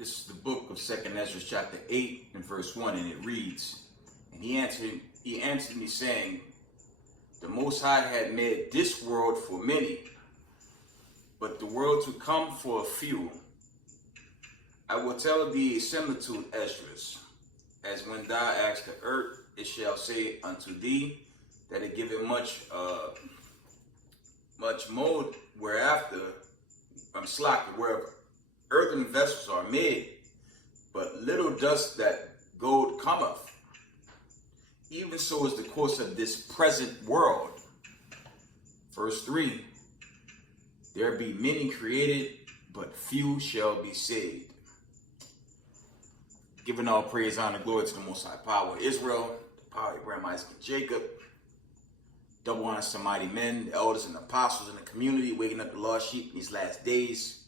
This is the book of 2nd Ezra chapter 8 and verse 1, and it reads, And he answered me saying, The Most High had made this world for many, but the world to come for a few. I will tell thee a similitude, Esdras, as when thou asked the earth, it shall say unto thee, that it giveth much mold, whereafter, where earthen vessels are made, but little dust that gold cometh. Even so is the course of this present world. Verse 3, There be many created, but few shall be saved. Giving all praise, honor, glory to the Most High Power of Israel, the power of Abraham, Isaac, and Jacob. Double honor to mighty men, the elders and apostles in the community, waking up the lost sheep in these last days.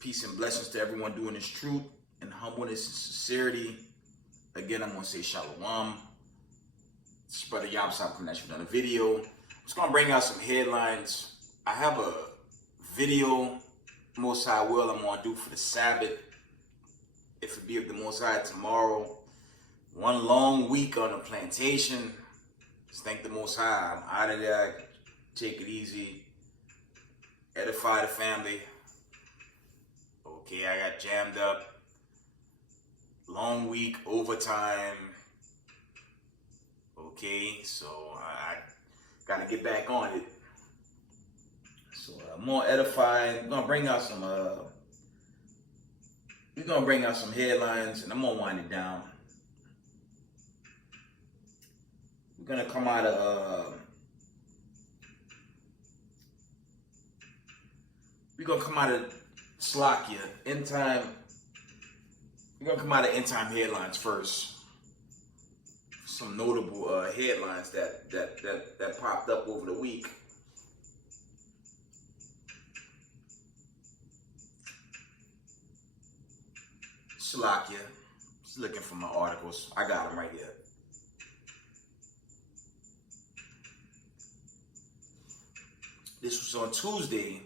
Peace and blessings to everyone doing this truth and humbleness and sincerity. Again, I'm going to say shalom. This is Brother Yabsam coming at you with another video. I'm just going to bring out some headlines. I have a video, Most High will, I'm going to do for the Sabbath. If it be of the Most High tomorrow. One long week on the plantation. Just thank the Most High. I'm out of there. Take it easy. Edify the family. Okay, I got jammed up. Long week, overtime. Okay, so I got to get back on it. So I'm gonna edify. We're gonna bring out some. We're gonna bring out some headlines, and I'm gonna wind it down. We're gonna come out of. We're gonna come out of Slakia end time. We're gonna come out of end time headlines first. Some notable headlines that popped up over the week. Slakia, just looking for my articles. I got them right here. This was on Tuesday,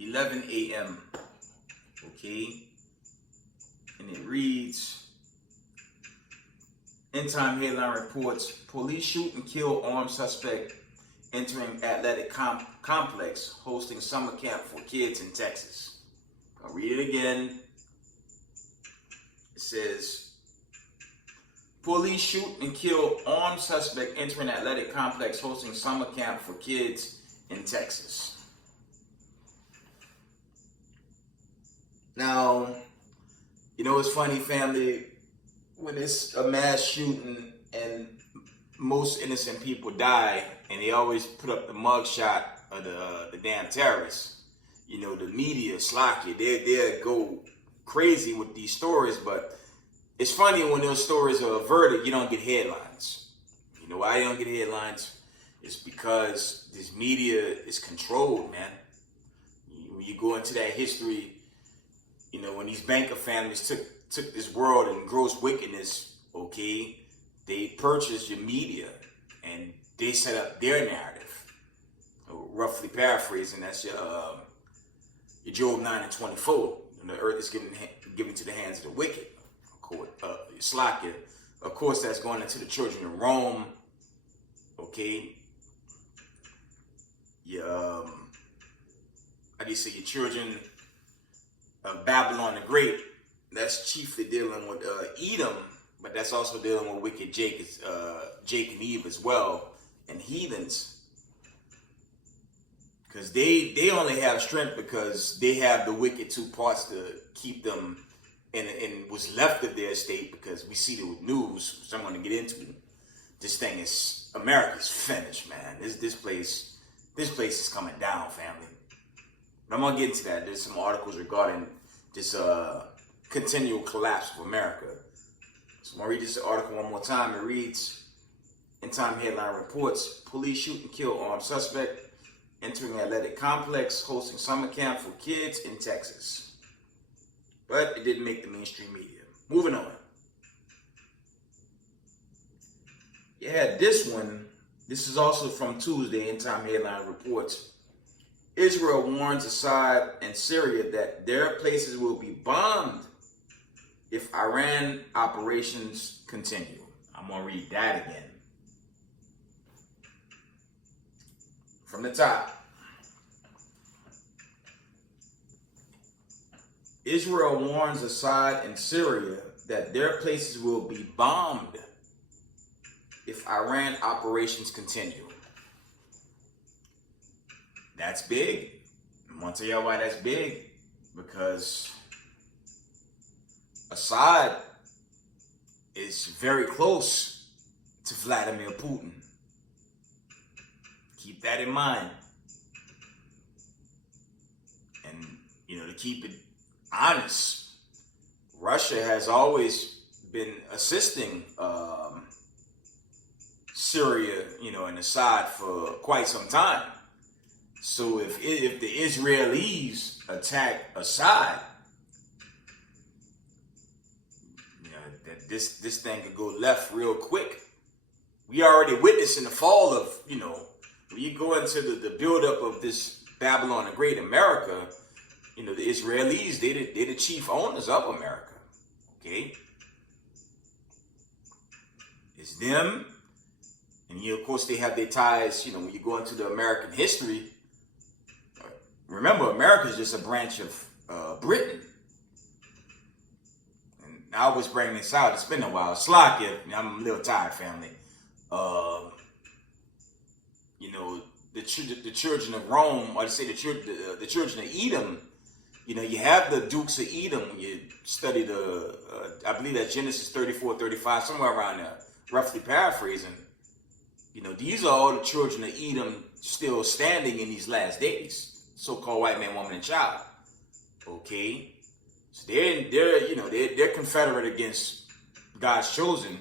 11 a.m. Okay, and it reads, End time headline reports, police shoot and kill armed suspect entering athletic complex hosting summer camp for kids in Texas. I'll read it again. It says, police shoot and kill armed suspect entering athletic complex hosting summer camp for kids in Texas. Now, you know, it's funny, family, when it's a mass shooting and most innocent people die, and they always put up the mugshot of the damn terrorists. You know, the media, Slakia, they'll go crazy with these stories, but it's funny when those stories are averted, you don't get headlines. You know why you don't get headlines? It's because this media is controlled, man. When you go into that history, you know, when these banker families took this world in gross wickedness, okay, they purchased your media and they set up their narrative. Roughly paraphrasing, that's your Job 9 and 24. And the earth is given to the hands of the wicked. Slakia. Of course, that's going into the children of Rome. Okay. How do you say, your children of Babylon the Great? That's chiefly dealing with Edom, but that's also dealing with wicked Jake and Eve as well, and heathens. Because they only have strength because they have the wicked two parts to keep them in what's left of their state, because we see the news, which I'm going to get into. This thing is, America's finished, man. This place is coming down, family. But I'm going to get into that. There's some articles regarding this continual collapse of America. So I'm going to read this article one more time. It reads, End time headline reports, police shoot and kill armed suspect entering athletic complex hosting summer camp for kids in Texas. But it didn't make the mainstream media. Moving on. You had this one. This is also from Tuesday, End time headline reports. Israel warns Assad and Syria that their places will be bombed if Iran operations continue. I'm going to read that again. From the top. Israel warns Assad and Syria that their places will be bombed if Iran operations continue. That's big. I'm going to tell y'all why that's big. Because Assad is very close to Vladimir Putin. Keep that in mind. And, to keep it honest, Russia has always been assisting Syria, and Assad for quite some time. So if the Israelis attack Assad, that this thing could go left real quick. We already witnessed in the fall of, when you go into the buildup of this Babylon the Great America, the Israelis, they're the chief owners of America. Okay? It's them. And of course they have their ties, when you go into the American history. Remember, America is just a branch of Britain. And I always bring this out. It's been a while. Slakia, I'm a little tired, family. The children of Rome, or to say the children of Edom, you have the Dukes of Edom when you study I believe that's Genesis 34, 35, somewhere around there, roughly paraphrasing. These are all the children of Edom still standing in these last days. So-called white man, woman, and child. Okay? So they're confederate against God's chosen,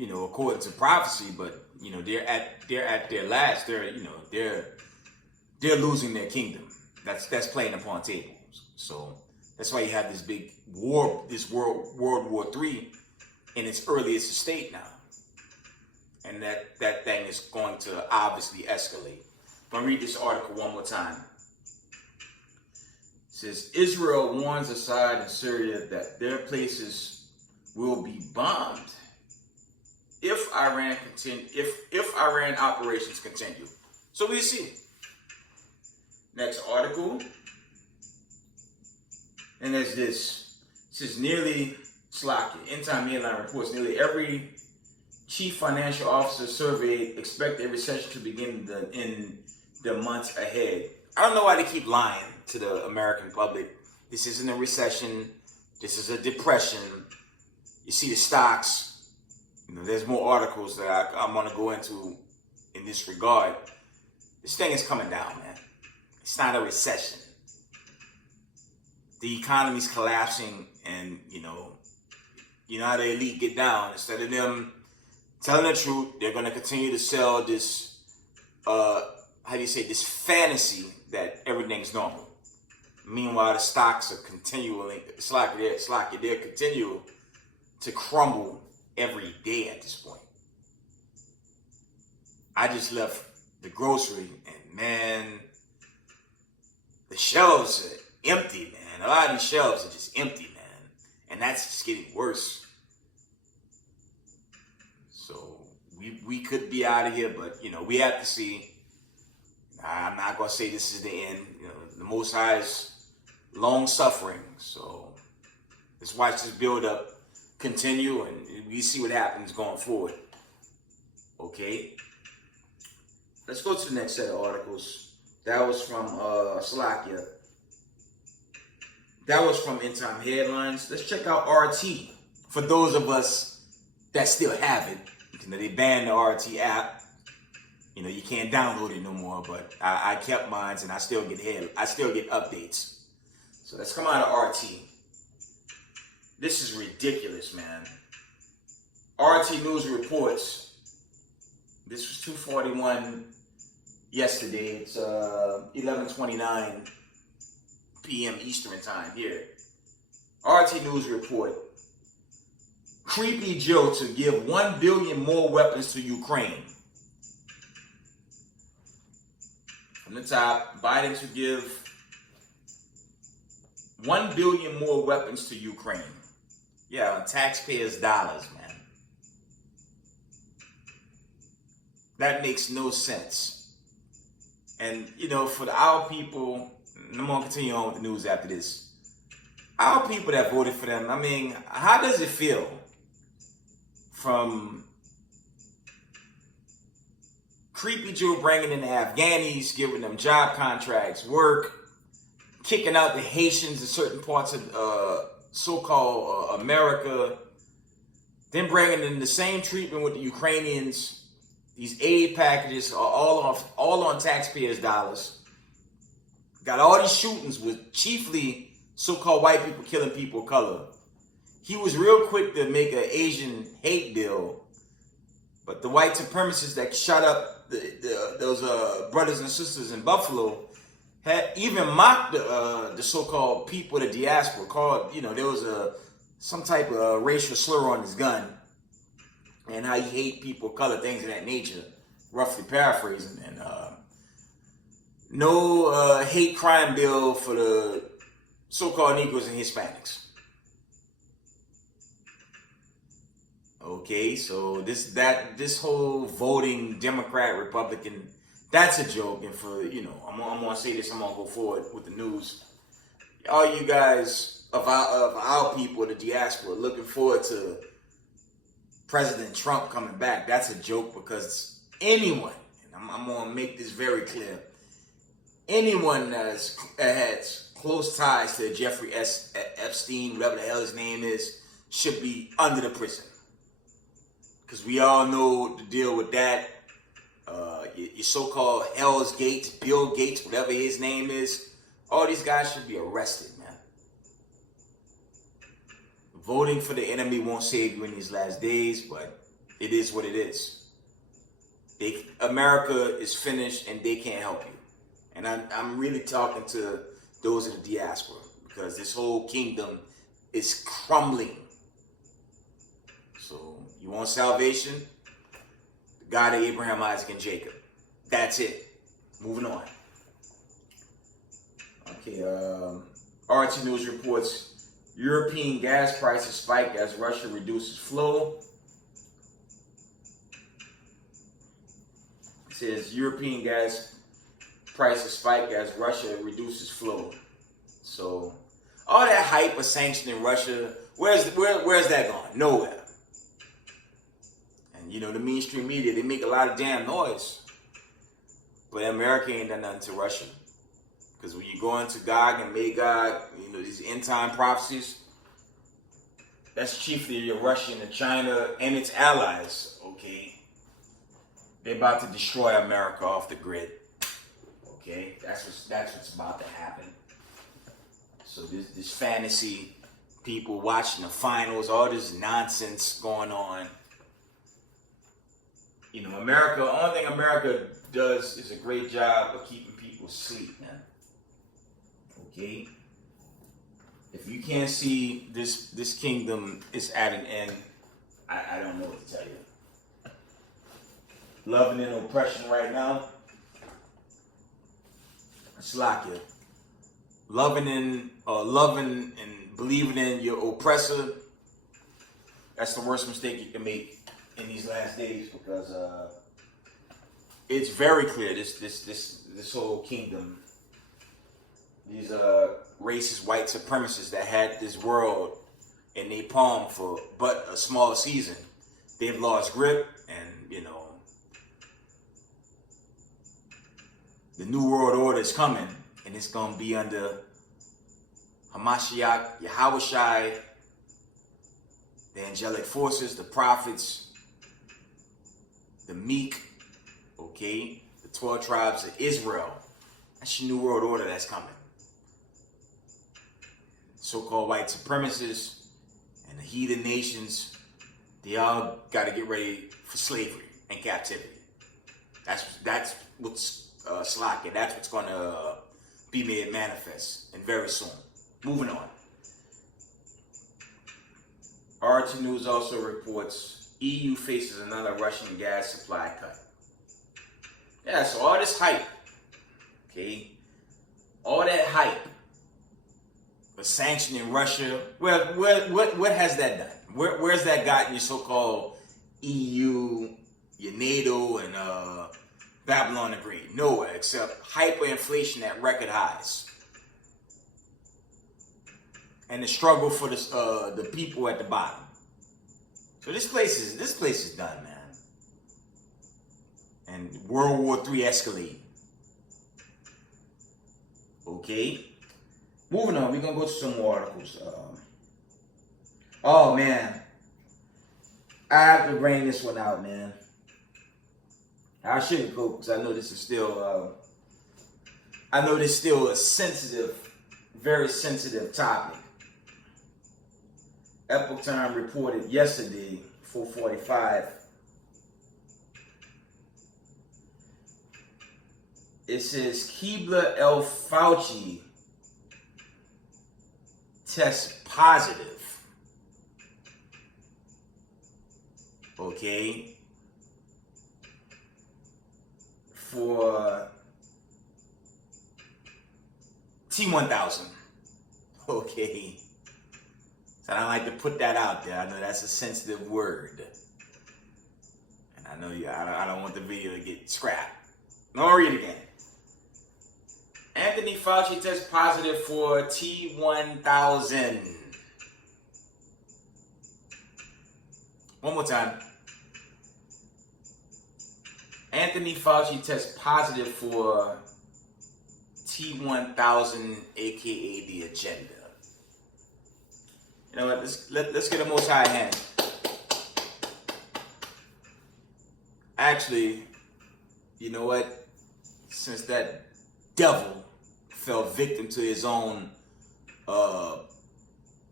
according to prophecy, but they're at their last. They're losing their kingdom. That's playing upon tables. So that's why you have this big war, this World War III in its earliest state now. And that thing is going to obviously escalate. I'm gonna read this article one more time. It says Israel warns Assad and Syria that their places will be bombed if Iran operations continue. So we see. Next article. And there's this. It says End Time Airline reports nearly every chief financial officer surveyed expect a recession to begin in the months ahead. I don't know why they keep lying to the American public. This isn't a recession. This is a depression. You see the stocks. There's more articles that I'm going to go into in this regard. This thing is coming down, man. It's not a recession. The economy's collapsing, and you know how the elite get down. Instead of them telling the truth, they're going to continue to sell this, this fantasy that everything's normal. Meanwhile, the stocks are continually, they're continue to crumble every day at this point. I just left the grocery, and man, the shelves are empty, man. A lot of these shelves are just empty, man. And that's just getting worse. So we could be out of here, but we have to see. I'm not gonna say this is the end. The Most High is long suffering. So let's watch this build up continue, and we see what happens going forward. Okay. Let's go to the next set of articles. That was from Slovakia. That was from End Time Headlines. Let's check out RT. For those of us that still have it, they banned the RT app. You can't download it no more. But I kept mine, and I still get updates. So let's come out of RT. This is ridiculous, man. RT News reports. This was 2:41 yesterday. It's 11:29 p.m. Eastern time here. RT News report. Creepy Joe to give 1 billion more weapons to Ukraine. from the top, Biden to give 1 billion more weapons to Ukraine. Yeah, taxpayers' dollars, man. That makes no sense. And, you know, for our people, and I'm going to continue on with the news after this. Our people that voted for them, I mean, how does it feel from Creepy Joe bringing in the Afghanis, giving them job contracts, work, kicking out the Haitians in certain parts of so-called America, then bringing in the same treatment with the Ukrainians? These aid packages are all on taxpayers' dollars. Got all these shootings with chiefly so-called white people killing people of color. He was real quick to make an Asian hate bill, but the white supremacists that shot up those brothers and sisters in Buffalo had even mocked the so-called people of the diaspora. Called, you know, there was some type of racial slur on his gun, and how he hate people of color, things of that nature, roughly paraphrasing. And no hate crime bill for the so-called Negroes and Hispanics. Okay, so this whole voting Democrat, Republican, that's a joke. And for, you know, I'm gonna say this, I'm gonna go forward with the news. All you guys of our people, the diaspora, looking forward to President Trump coming back. That's a joke, because anyone, and I'm gonna make this very clear, anyone that has close ties to Jeffrey Epstein, whatever the hell his name is, should be under the prison. Because we all know the deal with that. Your so-called Hell's Gates, Bill Gates, whatever his name is, all these guys should be arrested, man. Voting for the enemy won't save you in these last days, but it is what it is. America is finished, and they can't help you. And I'm really talking to those in the diaspora, because this whole kingdom is crumbling. So you want salvation? The God of Abraham, Isaac, and Jacob. That's it. Moving on. Okay, RT News reports European gas prices spike as Russia reduces flow. It says European gas prices spike as Russia reduces flow. So all that hype of sanctioning Russia, where's that going? Nowhere. And you know, the mainstream media, they make a lot of damn noise. But America ain't done nothing to Russia. Because when you go into Gog and Magog, you know, these end time prophecies, that's chiefly your Russia and China and its allies, okay? They're about to destroy America off the grid. Okay? That's what's about to happen. So this fantasy, people watching the finals, all this nonsense going on. You know, America, the only thing America does is a great job of keeping people asleep, man. Okay? If you can't see this kingdom is at an end, I don't know what to tell you. Loving in oppression right now, it's like you. Loving and believing in your oppressor, that's the worst mistake you can make in these last days, because it's very clear this whole kingdom, these racist white supremacists that had this world in their palm for but a small season, they've lost grip. And you know, the new world order is coming, and it's gonna be under Hamashiach, Yahushai, the angelic forces, the prophets, the meek, okay, the 12 tribes of Israel. That's your new world order that's coming. So-called white supremacists and the heathen nations, they all got to get ready for slavery and captivity. That's what's slacking. That's what's going to be made manifest, and very soon. Moving on. RT News also reports EU faces another Russian gas supply cut. Yeah, so all this hype Okay? All that hype of sanctioning Russia, well, what has that done? Where's that gotten your so-called EU, your NATO, and Babylon Agreed? Nowhere, except hyperinflation at record highs. And the struggle for the people at the bottom. So this place is done, man. And World War III escalating. Okay. Moving on, we're gonna go to some more articles. Oh man, I have to bring this one out, man. I shouldn't go because I know this is still. I know this is still a sensitive, very sensitive topic. Epoch Time reported yesterday, 4:45. It says Kibla El Fauci tests positive. Okay. For T1000. Okay. So I don't like to put that out there. I know that's a sensitive word. And I know I don't want the video to get scrapped. I'll read it again. Anthony Fauci tests positive for T1000. One more time. Anthony Fauci tests positive for T1000, aka the agenda. You know what? Let's get a Most High hand. Actually, you know what? Since that devil fell victim to his own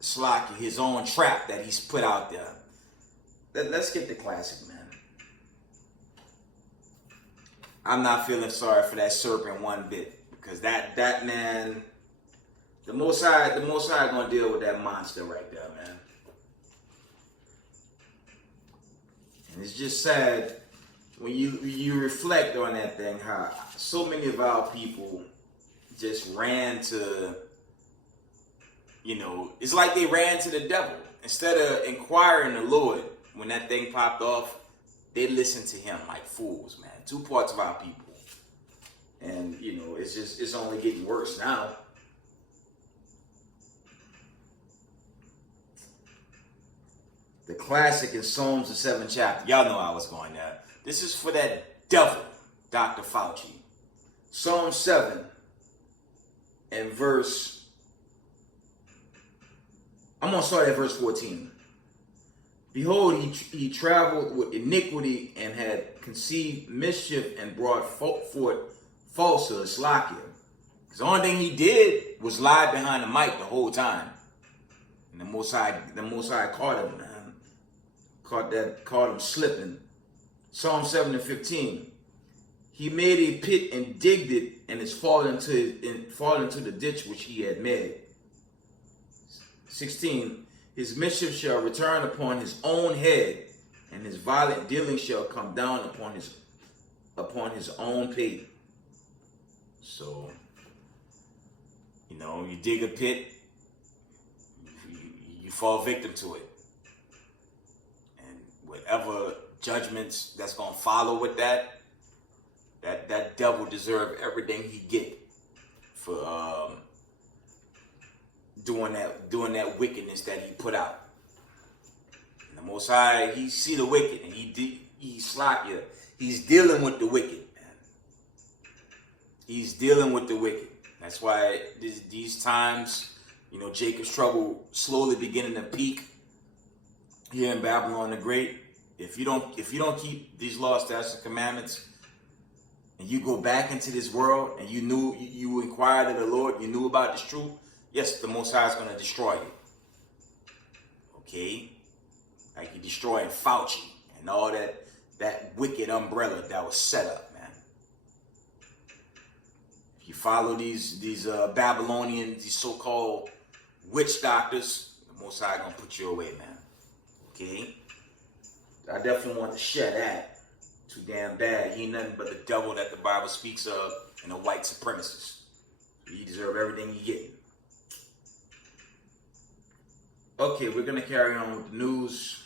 slack, his own trap that he's put out there, let's get the classic, man. I'm not feeling sorry for that serpent one bit, because that man, the Most High gonna deal with that monster right there, man. And it's just sad when you reflect on that thing, how so many of our people just ran to, it's like they ran to the devil. Instead of inquiring the Lord when that thing popped off, they listened to him like fools, man. Two parts of our people. And, it's only getting worse now. The classic in Psalms, the 7th chapter. Y'all know I was going there. This is for that devil, Dr. Fauci. Psalm 7 and verse, I'm going to start at verse 14. Behold, he traveled with iniquity and had conceived mischief and brought forth falsehood, Slakia. Because the only thing he did was lie behind the mic the whole time. And the Most High caught him, man. Caught him slipping. Psalm 7 and 15. He made a pit and digged it, and is fallen into the ditch which he had made. 16. His mischief shall return upon his own head, and his violent dealing shall come down upon his own pate. So, you dig a pit, you fall victim to it. And whatever judgments that's going to follow with that devil deserve everything he get for doing that wickedness that he put out. And the Most High, he see the wicked, and he slap you. He's dealing with the wicked, man. He's dealing with the wicked. That's why these times, Jacob's trouble slowly beginning to peak here in Babylon the Great. If you don't keep these laws, statutes, and commandments, and you go back into this world, and you inquired of the Lord, you knew about this truth, yes, the Most High is going to destroy you. Okay? Like he destroyed Fauci and all that wicked umbrella that was set up, man. If you follow these Babylonians, these so-called witch doctors, the Most High going to put you away, man. Okay? I definitely want to share that too damn bad. He ain't nothing but the devil that the Bible speaks of and a white supremacist. You deserve everything you get. Okay, we're going to carry on with the news.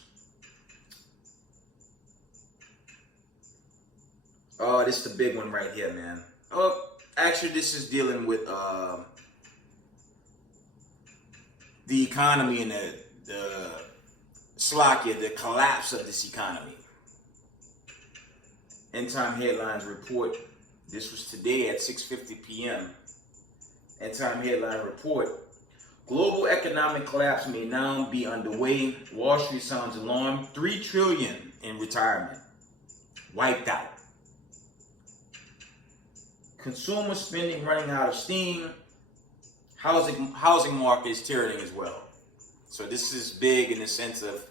Oh, this is the big one right here, man. Oh, actually, this is dealing with the economy and the Slovakia, the collapse of this economy. End Time Headlines report. This was today at 6:50 p.m. End Time Headline report. Global economic collapse may now be underway. Wall Street sounds alarm. $3 trillion in retirement. Wiped out. Consumer spending running out of steam. Housing market is tearing as well. So this is big in the sense of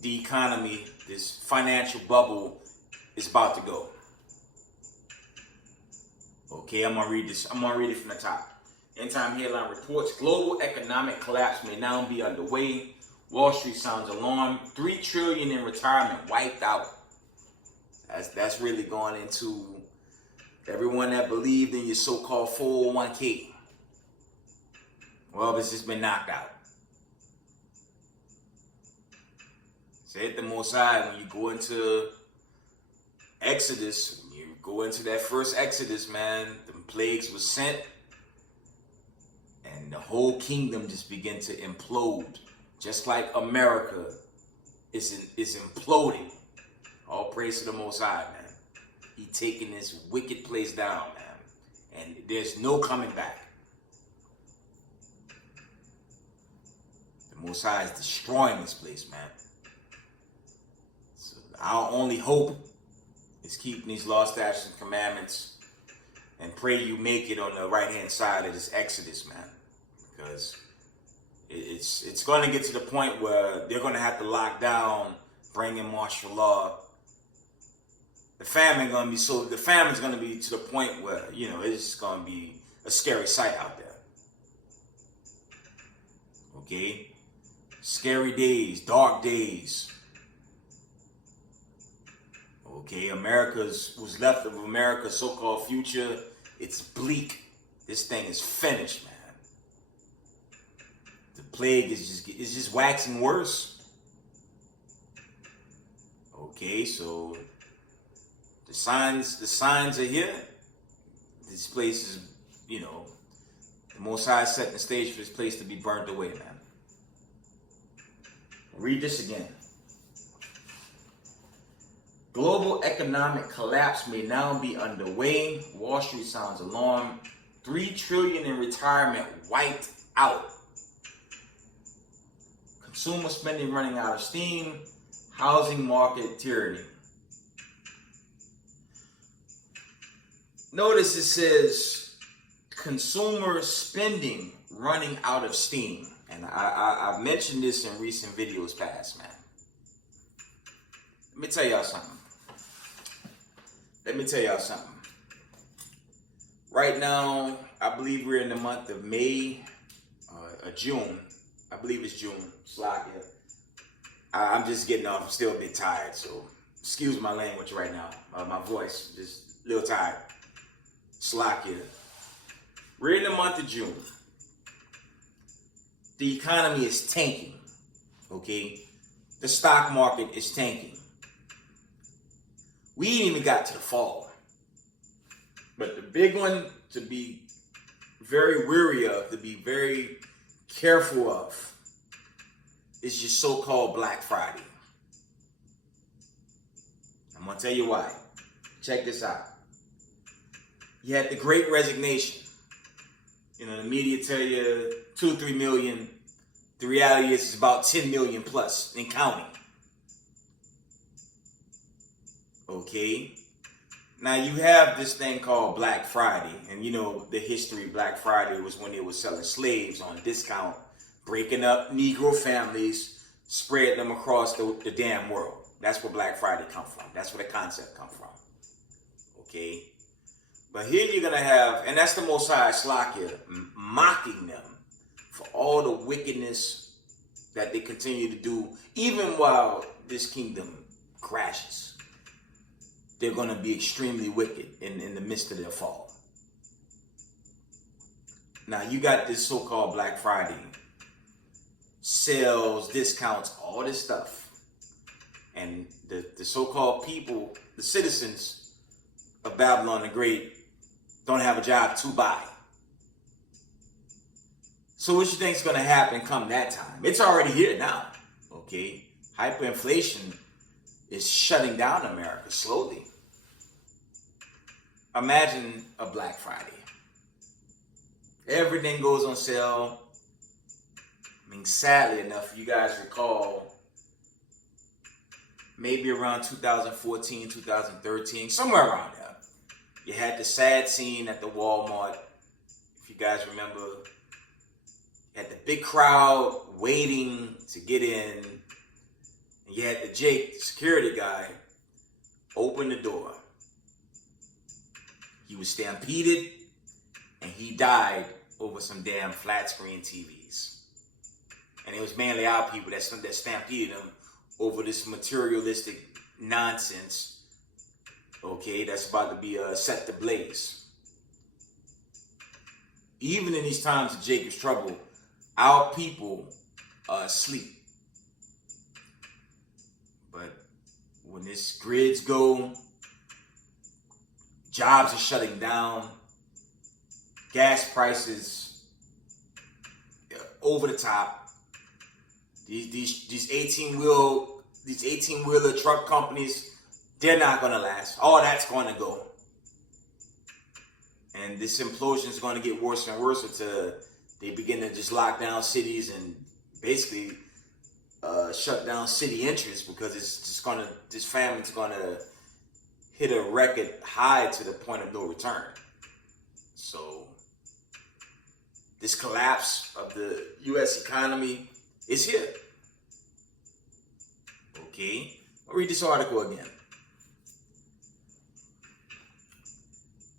the economy, this financial bubble is about to go. Okay, I'm gonna read this. I'm gonna read it from the top. End Time Headline reports global economic collapse may now be underway. Wall Street sounds alarm. $3 trillion in retirement wiped out. That's really going into everyone that believed in your so-called 401k. Well, it's just been knocked out. Said the Most High, when you go into Exodus, when you go into that first Exodus, man, the plagues were sent and the whole kingdom just began to implode. Just like America is imploding. All praise to the Most High, man. He taking this wicked place down, man. And there's no coming back. The Most High is destroying this place, man. So our only hope is keeping these laws, statutes, and commandments, and pray you make it on the right-hand side of this Exodus, man. Because it's going to get to the point where they're going to have to lock down, bring in martial law. The famine's going to be to the point where, it's going to be a scary sight out there. Okay? Scary days, dark days. Okay, what's left of America's so-called future, it's bleak. This thing is finished, man. The plague is just waxing worse. Okay, so the signs are here. This place is, the Most High is setting the stage for this place to be burnt away, man. Read this again. Global economic collapse may now be underway. Wall Street sounds alarm. $3 trillion in retirement wiped out. Consumer spending running out of steam. Housing market tyranny. Notice it says consumer spending running out of steam. And I've mentioned this in recent videos past, man. Let me tell y'all something. Right now, I believe we're in the month of May, June. I believe it's June. Slovakia. I'm just getting off. I'm still a bit tired, so excuse my language right now. My voice, just a little tired. Slovakia. We're in the month of June. The economy is tanking. Okay? The stock market is tanking. We ain't even got to the fall. But the big one to be very wary of, to be very careful of, is your so-called Black Friday. I'm going to tell you why. Check this out. You had the Great Resignation. The media tell you 2-3 million. The reality is it's about 10 million plus and counting. Okay? Now you have this thing called Black Friday. And the history of Black Friday was when they were selling slaves on discount, breaking up Negro families, spreading them across the damn world. That's where Black Friday come from. That's where the concept come from. Okay? But here you're going to have, and that's the Most High Slovakia, mocking them for all the wickedness that they continue to do, even while this kingdom crashes. they're going to be extremely wicked in the midst of their fall. Now, you got this so-called Black Friday, sales, discounts, all this stuff. And the so-called people, the citizens of Babylon the Great, don't have a job to buy. So what you think is going to happen come that time? It's already here now, okay? Hyperinflation is shutting down America slowly. Imagine a Black Friday. Everything goes on sale. I mean, sadly enough, you guys recall, maybe around 2014, 2013, somewhere around there, you had the sad scene at the Walmart. If you guys remember, you had the big crowd waiting to get in. And you had the Jake, the security guy, open the door. He was stampeded and he died over some damn flat screen TVs. And it was mainly our people that stampeded him over this materialistic nonsense, okay, that's about to be set to blaze. Even in these times of Jacob's trouble, our people are asleep. But when these grids go, jobs are shutting down, gas prices over the top. These 18-wheeler truck companies, they're not gonna last. All that's gonna go. And this implosion is gonna get worse and worse until they begin to just lock down cities and basically shut down city entrance, because this famine's gonna hit a record high to the point of no return. So this collapse of the U.S. economy is here. Okay, I'll read this article again.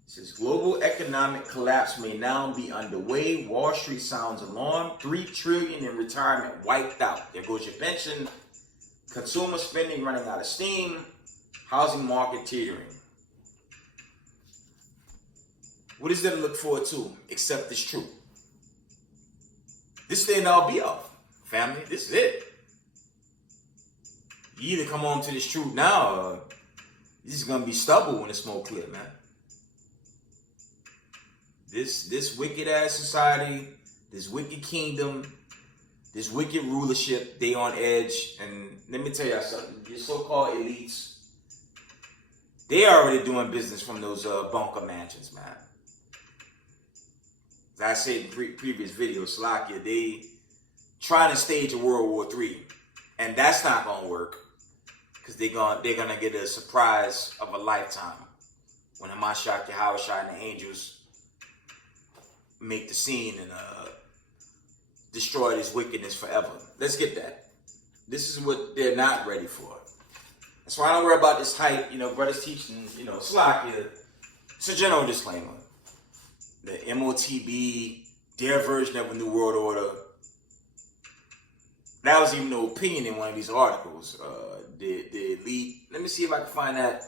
It says, global economic collapse may now be underway. Wall Street sounds alarm. $3 trillion in retirement wiped out. There goes your pension. Consumer spending running out of steam. Housing market teetering. What is there to look forward to except this truth? This is the end all be all, family. This is it. You either come on to this truth now, or this is gonna be stubble when the smoke clear, man. This wicked ass society, this wicked kingdom, this wicked rulership, they on edge. And let me tell you something. Your so-called elites, they already doing business from those bunker mansions, man. As I said in previous videos, Slovakia, they trying to stage a World War III, and that's not gonna work, because they're gonna get a surprise of a lifetime when Hamashiach, Yahushua, and the angels make the scene and destroy this wickedness forever. Let's get that. This is what they're not ready for. That's why I don't worry about this hype. Brothers teaching, Slovakia. It's a general disclaimer. The MOTB, their version of a New World Order. That was even the opinion in one of these articles. The elite. Let me see if I can find that.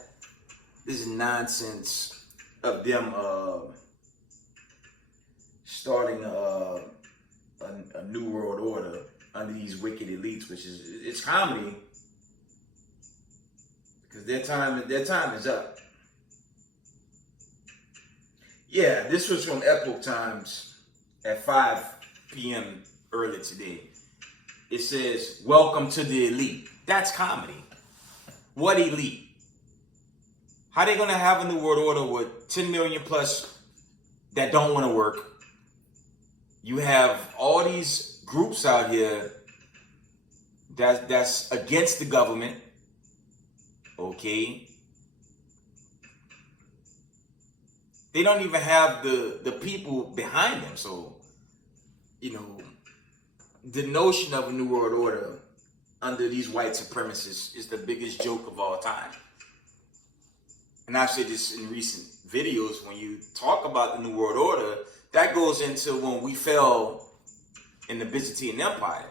This is nonsense of them starting a New World Order under these wicked elites, which is, it's comedy, because their time is up. Yeah, this was from Epoch Times at 5 p.m. early today. It says, welcome to the elite. That's comedy. What elite? How they gonna have a New World Order with 10 million plus that don't want to work? You have all these groups out here that's against the government, okay? They don't even have the people behind them. So, the notion of a New World Order under these white supremacists is the biggest joke of all time. And I've said this in recent videos. When you talk about the New World Order, that goes into when we fell in the Byzantine Empire.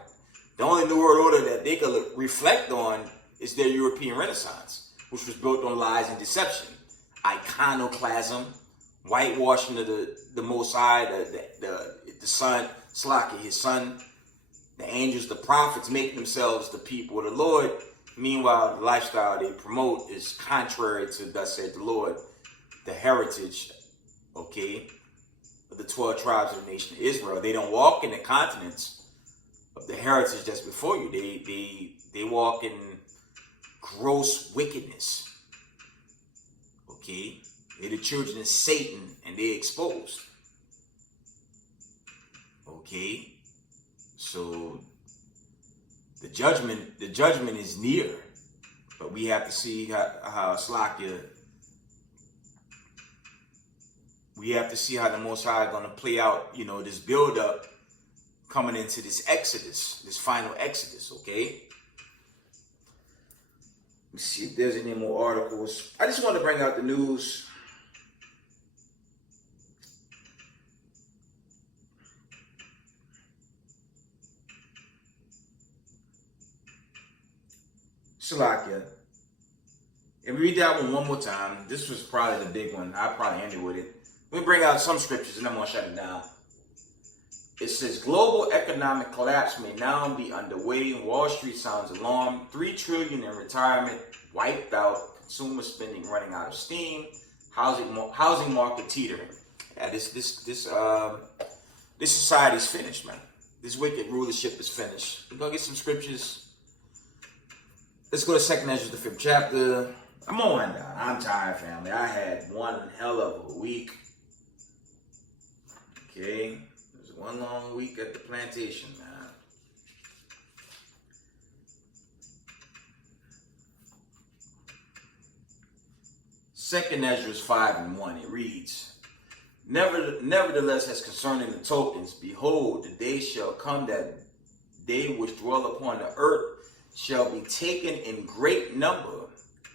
The only New World Order that they could reflect on is their European Renaissance. which was built on lies and deception, iconoclasm, whitewashing of the Most High, the Son, Slaki, his Son, the angels, the prophets, making themselves the people of the Lord. Meanwhile, the lifestyle they promote is contrary to thus said the Lord, the heritage, okay, of the 12 tribes of the nation of Israel. They don't walk in the continents of the heritage that's before you. They walk in gross wickedness. Okay? They're the children of Satan and they're exposed. Okay? So the judgment is near. But we have to see how Slakia, we have to see how the Most High is going to play out, this build up coming into this Exodus, this final Exodus, okay? Let's see if there's any more articles. I just want to bring out the news. Salakia. And read that one more time. This was probably the big one. I'll probably end it with it. Let me bring out some scriptures and I'm going to shut it down. It says, global economic collapse may now be underway. Wall Street sounds alarmed. $3 trillion in retirement wiped out. Consumer spending running out of steam. Housing market teetering. Yeah, this society's finished, man. This wicked rulership is finished. We're going to get some scriptures. Let's go to 2nd Ezra, the 5th chapter. I'm on one down. I'm tired, family. I had one hell of a week. Okay. It was one long week at the plantation, man. Second Ezra 5:1. It reads, Nevertheless, as concerning the tokens, behold, the day shall come that they which dwell upon the earth shall be taken in great number,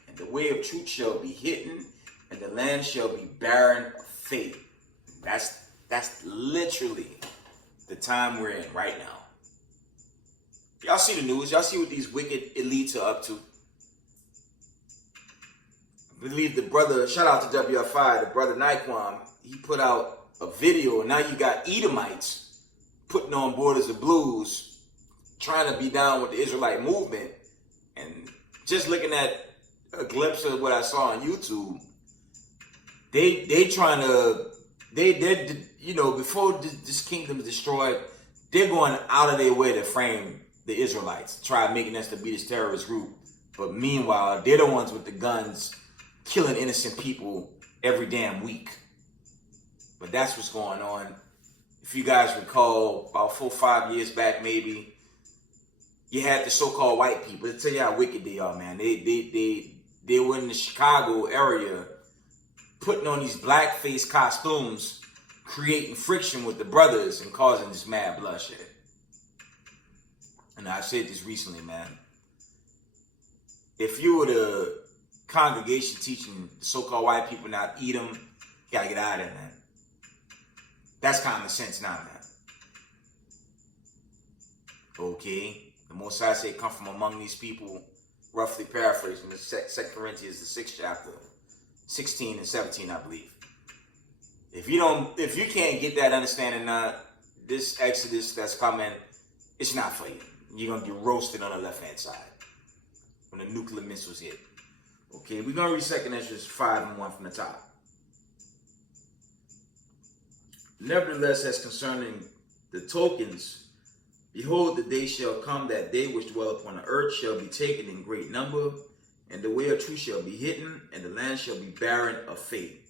and the way of truth shall be hidden, and the land shall be barren of faith. That's literally the time we're in right now. Y'all see the news. Y'all see what these wicked elites are up to. I believe the brother, shout out to WFI, the brother Naquan, he put out a video, and now you got Edomites putting on Borders of Blues, trying to be down with the Israelite movement. And just looking at a glimpse of what I saw on YouTube, they trying to, before this kingdom is destroyed, they're going out of their way to frame the Israelites, try making us to be this terrorist group. But meanwhile, they're the ones with the guns killing innocent people every damn week. But that's what's going on. If you guys recall, about 4 or 5 years back, maybe, you had the so-called white people. I'll tell you how wicked they are, man. They were in the Chicago area putting on these blackface costumes, creating friction with the brothers and causing this mad bloodshed. And I've said this recently, man. If you were the congregation teaching the so-called white people not eat them, you gotta get out of there, man. That's common sense now, man. Okay? The Most High say come from among these people, roughly paraphrasing the 2 Corinthians, the 6th chapter, 16 and 17, I believe. If you can't get that understanding now, this Exodus that's coming, it's not for you. You're gonna get roasted on the left-hand side when the nuclear missiles hit. Okay, we're gonna read 2nd Ezra 5:1 from the top. Nevertheless, as concerning the tokens, behold, the day shall come that they which dwell upon the earth shall be taken in great number, and the way of truth shall be hidden, and the land shall be barren of faith.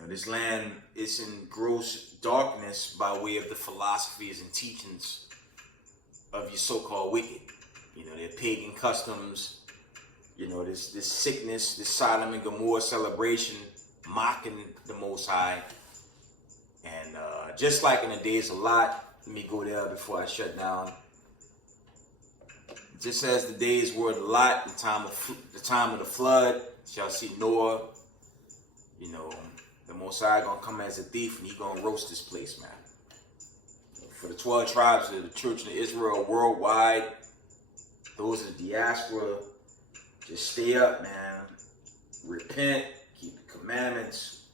And this land is in gross darkness by way of the philosophies and teachings of your so-called wicked. Their pagan customs, this sickness, this Sodom and Gomorrah celebration, mocking the Most High. And just like in the days of Lot, let me go there before I shut down. Just as the days were of Lot, the time of the flood, shall see Noah. The Most High gonna come as a thief and he gonna roast this place, man. For the 12 tribes of the children of Israel worldwide, those of the diaspora, Just stay up, man. Repent, keep the commandments.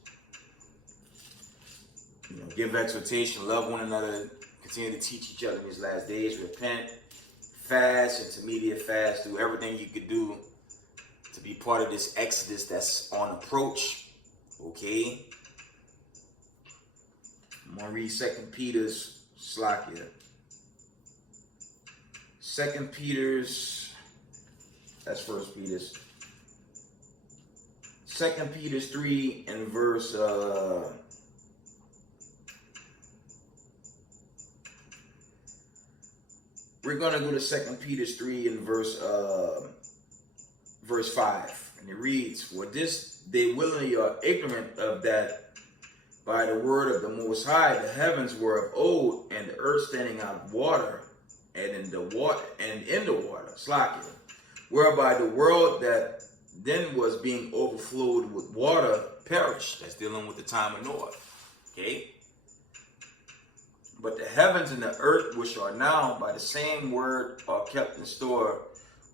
You know, give exhortation, love one another, continue to teach each other in these last days. Repent, fast, intermediate fast, do everything you could do to be part of this exodus that's on approach. Okay? I'm gonna read 2 Peter's Slakia. 2 Peter's, that's 1 Peter's. 2 Peter's 3 and verse we're gonna go to 2 Peter's 3 and verse 5. And it reads, for this they willingly are ignorant of that by the word of the Most High the heavens were of old, and the earth standing out of water, and in the water, Slakia, whereby the world that then was being overflowed with water perished. That's dealing with the time of Noah. Okay? But the heavens and the earth, which are now by the same word, are kept in store,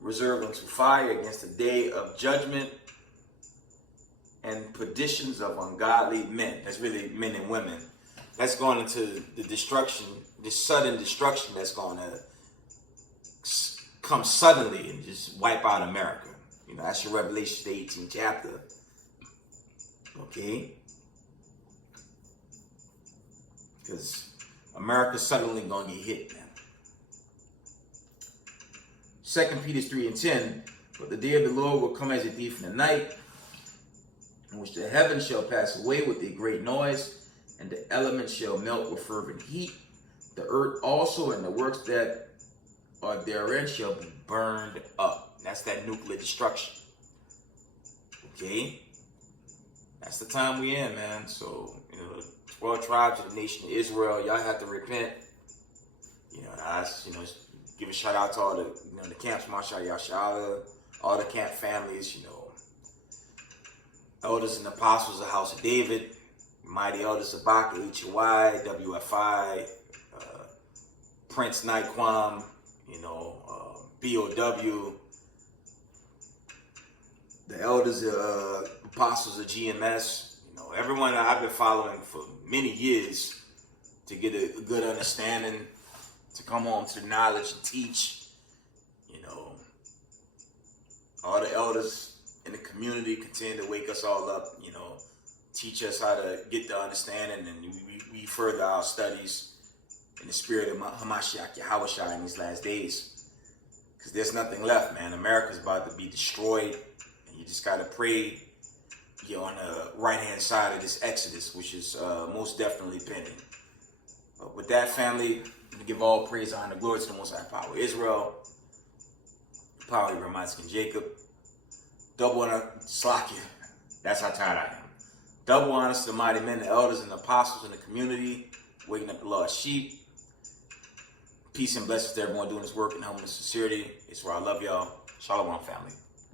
reserved unto fire against the day of judgment and perditions of ungodly men. That's really men and women. That's going into the destruction, this sudden destruction that's going to come suddenly and just wipe out America. You know, that's your Revelation, the 18th chapter. Okay? Because America's suddenly going to get hit, man. 2 Peter 3 and 10, but the day of the Lord will come as a thief in the night, in which the heavens shall pass away with a great noise, and the elements shall melt with fervent heat. The earth also and the works that are therein shall be burned up. That's that nuclear destruction. Okay? That's the time we in, man. So, you know, 12 tribes of the nation of Israel, y'all have to repent. You know, give a shout out to all the, you know, the camps, Masha Yashala, all the camp families, you know, elders and apostles of the house of David, mighty elders of Baka, HOI, WFI, Prince Naiquam, you know, BOW, the elders, apostles of GMS, you know, everyone that I've been following for many years to get a good understanding, to come home to the knowledge and teach, you know, all the elders in the community continue to wake us all up, you know, teach us how to get the understanding, and we further our studies in the spirit of Hamashiach Yahushua in these last days. Because there's nothing left, man. America's about to be destroyed, and you just got to pray you're on the right-hand side of this exodus, which is most definitely pending. But with that, family, we give all praise, honor, glory to the Most High Power of Israel, the power of Abraham, Isaac, and Jacob. Double honor, Slakia. That's how tired I am. Double honor to the mighty men, the elders, and the apostles in the community, waking up the Lord's sheep. Peace and blessings to everyone doing this work in humbleness and sincerity. It's where I love y'all. Shalom, family.